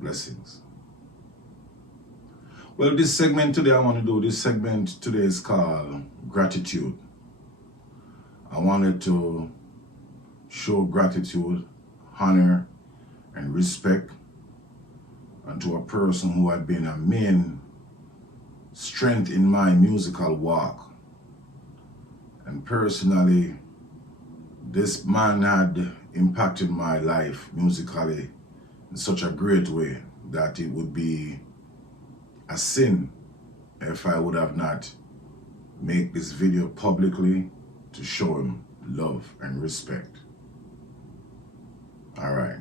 Blessings. Well, this segment today this segment today is called Gratitude. I wanted to show gratitude, honor, and respect unto a person who had been a main strength in my musical walk. And personally, this man had impacted my life musically in such a great way that it would be a sin if I would have not made this video publicly to show him love and respect. All right,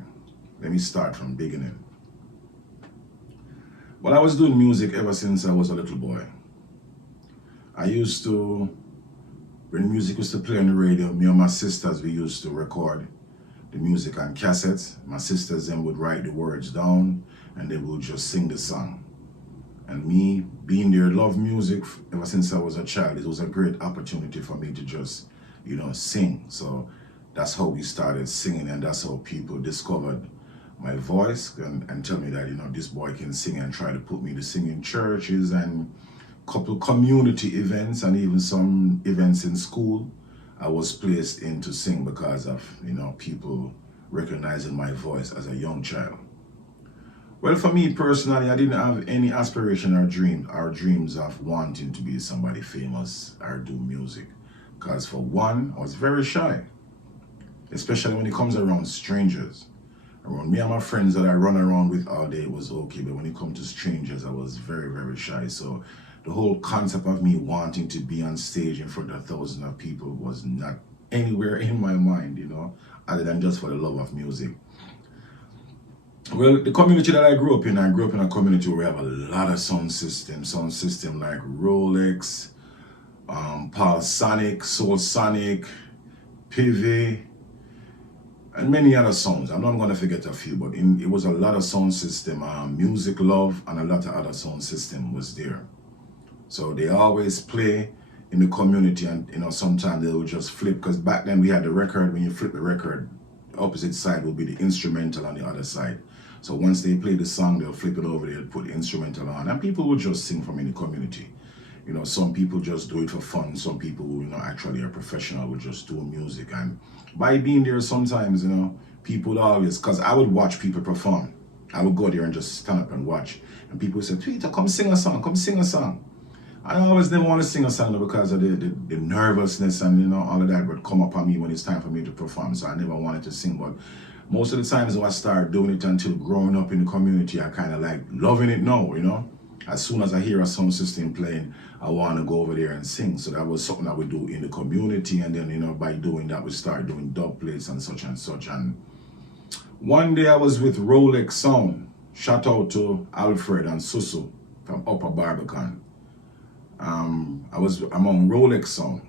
let me start from the beginning. Well, I was doing music ever since I was a little boy. I used to, when music used to play on the radio, me and my sisters, we used to record the music on cassettes. My sisters then would write the words down and they would just sing the song. And me being there, love music ever since I was a child. It was a great opportunity for me to just, sing. So that's how we started singing, and that's how people discovered my voice and tell me that, this boy can sing, and try to put me to sing in churches and couple community events and even some events in school. I was placed in to sing because of, people recognizing my voice as a young child. Well, for me personally, I didn't have any aspiration or dreams of wanting to be somebody famous or do music. Because for one, I was very shy, especially when it comes around strangers. Around me and my friends that I run around with all day, it was okay. But when it comes to strangers, I was very, very shy. So the whole concept of me wanting to be on stage in front of thousands of people was not anywhere in my mind, other than just for the love of music. Well, the community that I grew up in a community where we have a lot of sound system like Rolex, Paul Sonic, Soul Sonic, PV, and many other sounds. I'm not going to forget a few, but it was a lot of sound system, Music Love, and a lot of other sound system was there. So they always play in the community, and sometimes they would just flip, because back then we had the record. When you flip the record, the opposite side will be the instrumental on the other side. So once they play the song, they'll flip it over, they'll put the instrumental on, and people would just sing from any community. Some people just do it for fun. Some people who, actually are professional would just do music. And by being there sometimes, people would always, because I would watch people perform. I would go there and just stand up and watch. And people would say, Peter, come sing a song, come sing a song. I always didn't want to sing a song because of the nervousness and, all of that would come upon me when it's time for me to perform. So I never wanted to sing. But most of the times when I started doing it until growing up in the community, I kind of like loving it now, As soon as I hear a sound system playing, I want to go over there and sing. So that was something that we do in the community. And then, by doing that, we start doing dub plates and such and such. And one day I was with Rolex Sound. Shout out to Alfred and Susu from Upper Barbican. I was among Rolex Sound.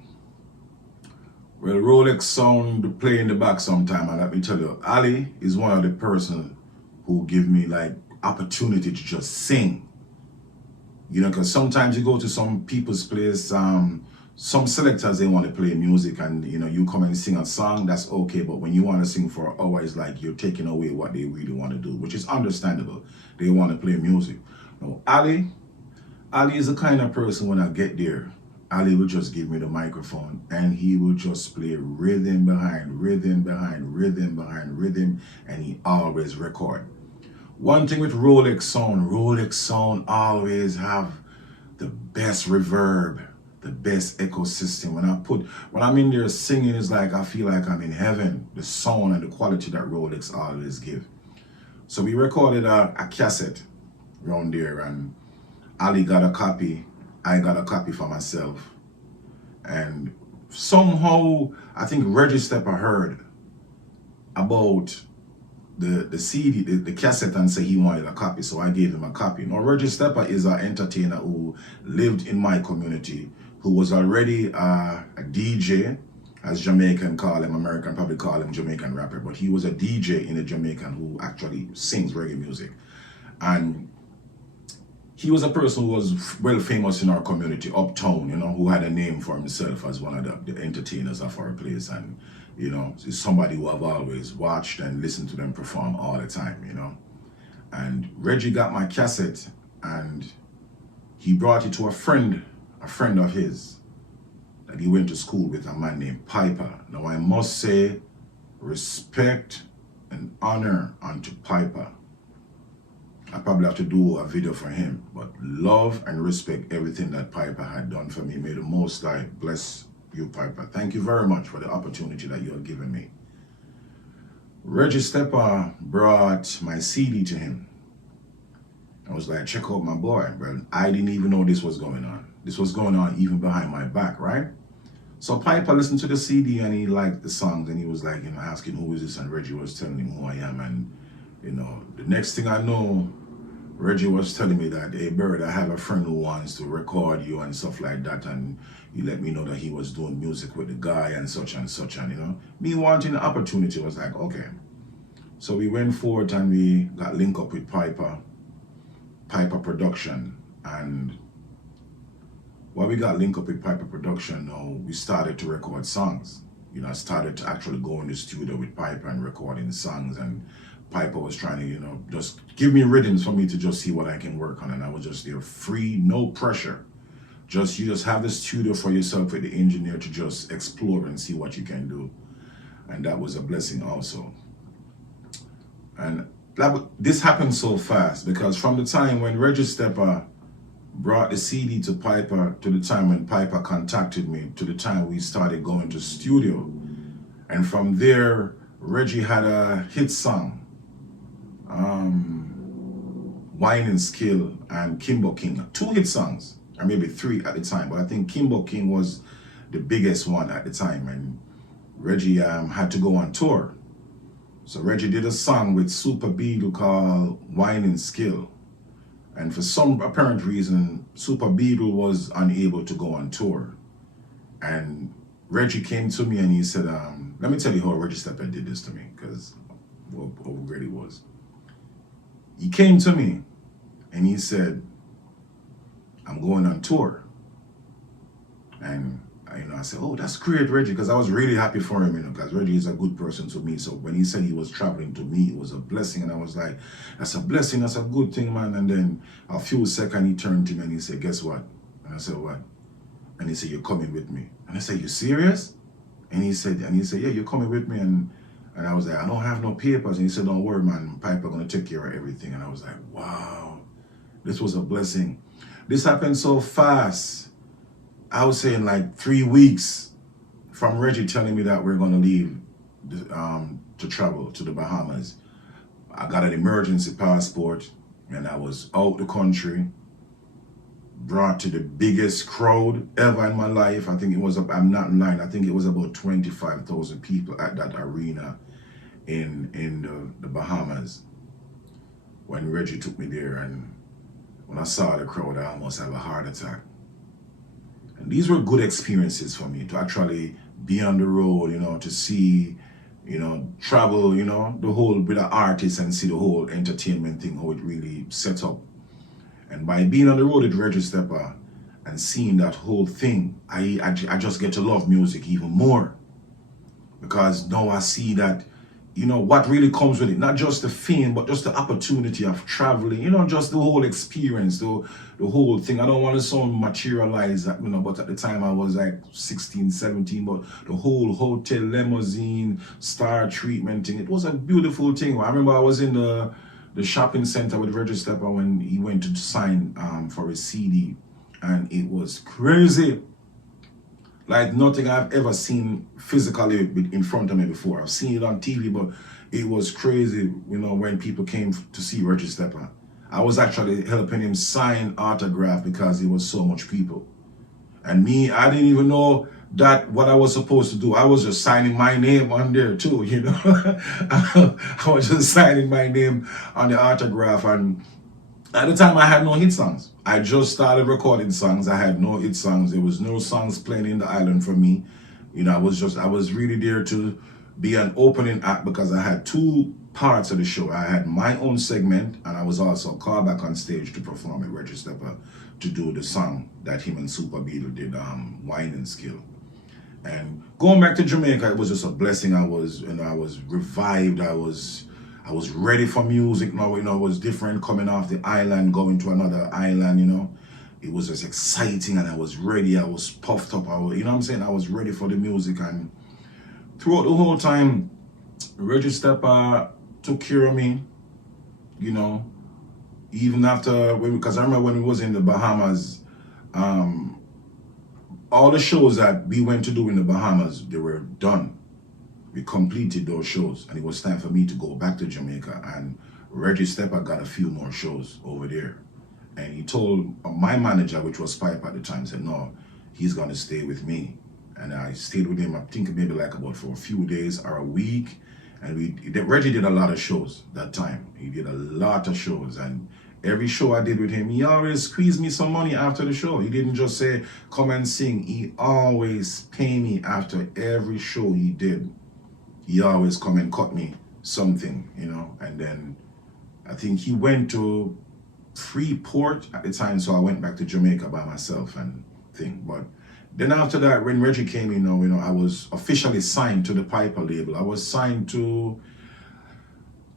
Well, Rolex Sound play in the back sometime, and let me tell you, Ali is one of the person who give me like opportunity to just sing. Because sometimes you go to some people's place, some selectors, they want to play music, and you come and sing a song, that's okay. But when you want to sing for hours, like you're taking away what they really want to do, which is understandable. They want to play music. No, Ali is the kind of person, when I get there, Ali will just give me the microphone and he will just play rhythm behind rhythm behind rhythm behind rhythm, and he always record. One thing with Rolex Sound always have the best reverb, the best ecosystem. When I'm in there singing, it's like I feel like I'm in heaven. The sound and the quality that Rolex always give. So we recorded a cassette around there, and Ali got a copy, I got a copy for myself. And somehow, I think Reggie heard about the CD, the cassette, and say he wanted a copy, so I gave him a copy. Now, Reggie is an entertainer who lived in my community, who was already a DJ, as Jamaican call him. American probably call him Jamaican rapper, but he was a DJ in the Jamaican who actually sings reggae music. And he was a person who was well famous in our community, uptown, who had a name for himself as one of the entertainers of our place. And, is somebody who I've always watched and listened to them perform all the time, And Reggie got my cassette and he brought it to a friend of his that he went to school with, a man named Piper. Now I must say, respect and honor unto Piper. I probably have to do a video for him, but love and respect everything that Piper had done for me. May the Most High bless you, Piper. Thank you very much for the opportunity that you have given me. Reggie Stepper brought my CD to him. I was like, check out my boy, bro. I didn't even know this was going on. This was going on even behind my back, right? So Piper listened to the CD and he liked the songs and he was like, asking who is this, and Reggie was telling him who I am. And the next thing I know, Reggie was telling me that, hey Bird, I have a friend who wants to record you and stuff like that, and he let me know that he was doing music with the guy and such, and me wanting the opportunity was like, okay. So we went forward and we got linked up with Piper Production, and while we got linked up with Piper Production, we started to record songs. I started to actually go in the studio with Piper and recording songs, and Piper was trying to, just give me rhythms for me to just see what I can work on. And I was just there free, no pressure. You just have the studio for yourself with the engineer to just explore and see what you can do. And that was a blessing also. And this happened so fast because from the time when Reggie Stepper brought the CD to Piper, to the time when Piper contacted me, to the time we started going to studio. And from there, Reggie had a hit song, Wine and Skill and Kimbo King, 2 hit songs, or maybe 3 at the time, but I think Kimbo King was the biggest one at the time, and Reggie had to go on tour. So Reggie did a song with Super Beetle called Wine and Skill, and for some apparent reason, Super Beetle was unable to go on tour, and Reggie came to me and he said, let me tell you how Reggie Stepper did this to me, because how great it was. He came to me and he said, I'm going on tour. And I said, oh, that's great, Reggie, because I was really happy for him, because Reggie is a good person to me. So when he said he was traveling to me, it was a blessing. And I was like, that's a blessing, that's a good thing, man. And then a few seconds, he turned to me and he said, guess what? And I said, what? And he said, you're coming with me. And I said, you serious? And he said, yeah, you're coming with me. And I was like, I don't have no papers. And he said, don't worry, man, Piper gonna take care of everything. And I was like, wow, this was a blessing. This happened so fast. I would say in like 3 weeks from Reggie telling me that we're gonna leave to travel to the Bahamas. I got an emergency passport and I was out the country, brought to the biggest crowd ever in my life. I think it was, I'm not lying, I think it was about 25,000 people at that arena in the Bahamas when Reggie took me there. And when I saw the crowd, I almost had a heart attack. And these were good experiences for me to actually be on the road, to see, travel, the whole with the artists and see the whole entertainment thing, how it really set up. And by being on the road with Reggie Stepper and seeing that whole thing, I just get to love music even more. Because now I see that, what really comes with it, not just the fame, but just the opportunity of traveling, just the whole experience, the whole thing. I don't want to sound materialized, but at the time I was like 16, 17, but the whole hotel limousine, star treatment thing, it was a beautiful thing. I remember I was in the shopping center with Reggie Stepper when he went to sign for his CD, and it was crazy. Like nothing I've ever seen physically in front of me before. I've seen it on TV, but it was crazy, when people came to see Reggie Stepper. I was actually helping him sign autograph because it was so much people. And me, I didn't even know that what I was supposed to do. I was just signing my name on there too, I was just signing my name on the autograph. And at the time I had no hit songs. I just started recording songs. I had no hit songs. There was no songs playing in the island for me. I was really there to be an opening act because I had 2 parts of the show. I had my own segment and I was also called back on stage to perform with Reggie Stepper to do the song that him and Super Beetle did, Wine and Skill. And going back to Jamaica, it was just a blessing. I was revived. I was I was ready for music now, it was different coming off the island, going to another island. It was just exciting and I was ready, I was puffed up, I was ready for the music. And throughout the whole time, Reggie Stepper took care of me, even after, because I remember when we was in the Bahamas, all the shows that we went to do in the Bahamas, they were done. We completed those shows and it was time for me to go back to Jamaica, and Reggie Stepper got a few more shows over there. And he told my manager, which was Pipe at the time, said, no, he's gonna stay with me. And I stayed with him, I think maybe like about for a few days or a week. And Reggie did a lot of shows that time. He did a lot of shows, and every show I did with him, he always squeezed me some money after the show. He didn't just say, come and sing. He always paid me after every show he did. He always come and cut me something, And then I think he went to Freeport at the time, so I went back to Jamaica by myself and thing. But then after that, when Reggie came in, I was officially signed to the Piper label. I was signed to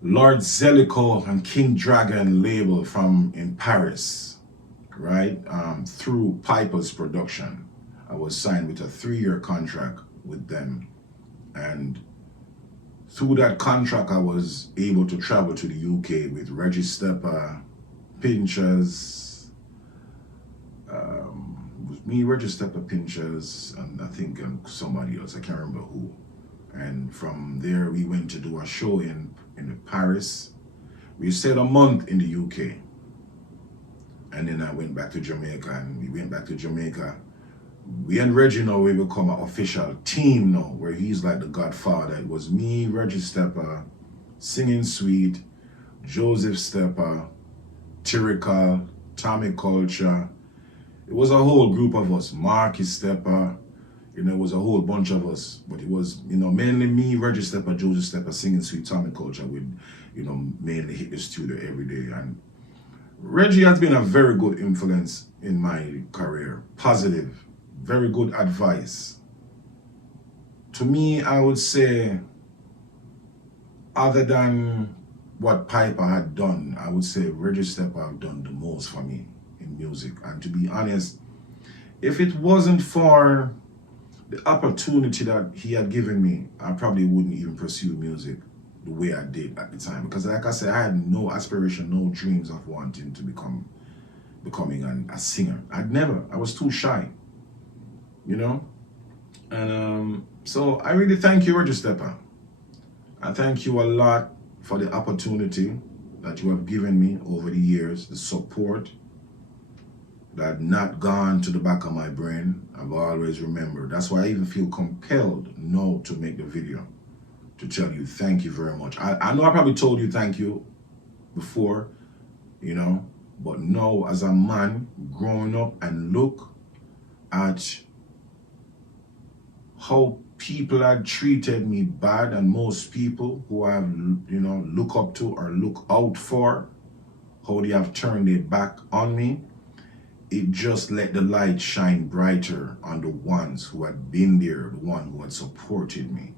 Lord Zellico and King Dragon label in Paris, right? Through Piper's production. I was signed with a 3-year contract with them. And through that contract, I was able to travel to the UK with Reggie Stepper, Pinchers, with me, Reggie Stepper, Pinchers, and I think somebody else, I can't remember who. And from there, we went to do a show in Paris. We stayed a month in the UK. And then I went back to Jamaica, and we went back to Jamaica. We and Reggie now, we become an official team now, where he's like the godfather. It was me, Reggie Stepper, Singing Sweet, Joseph Stepper, Tyrical, Tommy Culture. It was a whole group of us. Marky Stepper, it was a whole bunch of us. But it was, mainly me, Reggie Stepper, Joseph Stepper, Singing Sweet, Tommy Culture would, mainly hit the studio every day. And Reggie has been a very good influence in my career. Positive, very good advice. To me, I would say, other than what Piper had done, I would say Reggie Stepper have done the most for me in music. And to be honest, if it wasn't for the opportunity that he had given me, I probably wouldn't even pursue music the way I did at the time. Because like I said, I had no aspiration, no dreams of wanting to becoming a singer. I was too shy, And so I really thank you, Reggie Stepper. I thank you a lot for the opportunity that you have given me over the years, the support that had not gone to the back of my brain. I've always remembered. That's why I even feel compelled now to make the video, to tell you thank you very much. I know I probably told you thank you before, but now as a man growing up and look at how people had treated me bad, and most people who I have, look up to or look out for, how they have turned their back on me, it just let the light shine brighter on the ones who had been there, the one who had supported me,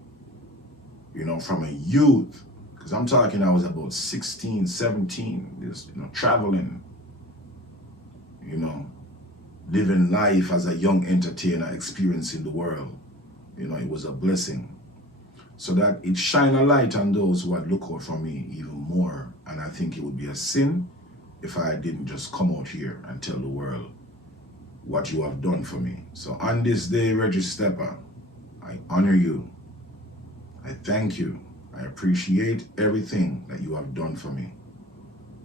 from a youth. Because I'm talking, I was about 16, 17, just, traveling, living life as a young entertainer, experiencing the world. It was a blessing. So that it shine a light on those who had looked out for me even more. And I think it would be a sin if I didn't just come out here and tell the world what you have done for me. So on this day, Reggie Stepper, I honor you. I thank you. I appreciate everything that you have done for me,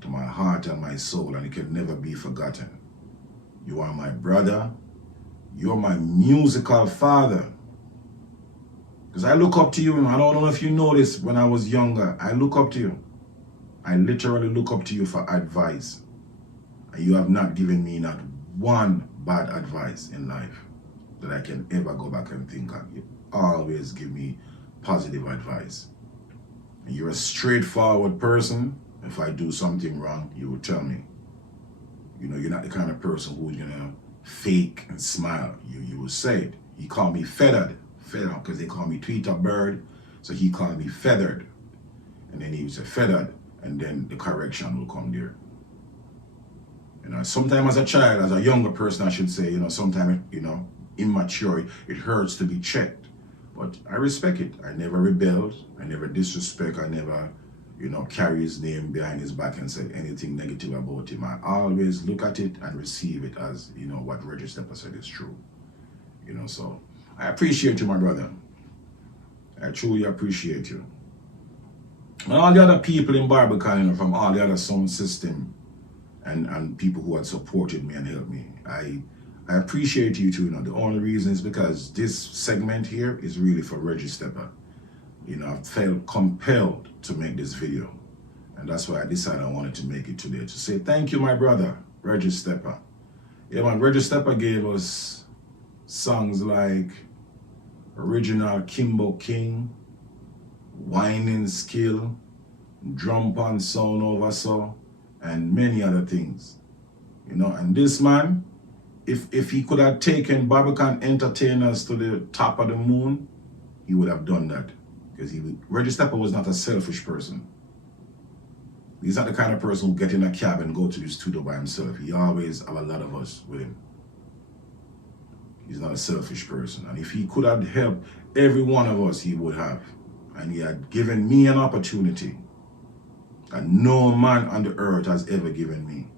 to my heart and my soul, and it can never be forgotten. You are my brother. You're my musical father. Because I look up to you, and I don't know if you know this, when I was younger, I look up to you. I literally look up to you for advice. And you have not given me not one bad advice in life that I can ever go back and think of. You always give me positive advice. And you're a straightforward person. If I do something wrong, you will tell me. You're not the kind of person who's gonna fake and smile. You will say it. He called me feathered, because they call me Tweeter Bird, so he called me feathered. and then he would say feathered, and then the correction will come there. You know, sometimes as a child, as a younger person, I should say, you know, sometimes, you know, immature, it hurts to be checked. But I respect it. I never rebelled. I never disrespect. I never, you know, carry his name behind his back and say anything negative about him. I always look at it and receive it as, you know, what Reggie Stepper said is true. You know, so I appreciate you, my brother. I truly appreciate you. And all the other people in Barbican, you know, from all the other sound system and people who had supported me and helped me. I appreciate you too, you know. The only reason is because this segment here is really for Reggie Stepper. You know, I felt compelled to make this video. And that's why I decided I wanted to make it today. To say thank you, my brother, Reggie Stepper. Yeah, man, Reggie Stepper gave us songs like Original Kimbo King, Whining Skill, Drum Pan Sound Over So, and many other things. You know, and this man, if he could have taken Barbican Entertainers to the top of the moon, he would have done that. Because Reggie Stepper was not a selfish person. He's not the kind of person who get in a cab and go to the studio by himself. He always have a lot of us with him. He's not a selfish person. And if he could have helped every one of us, he would have. And he had given me an opportunity that no man on the earth has ever given me.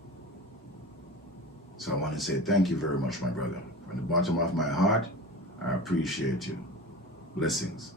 So I want to say thank you very much, my brother. From the bottom of my heart, I appreciate you. Blessings.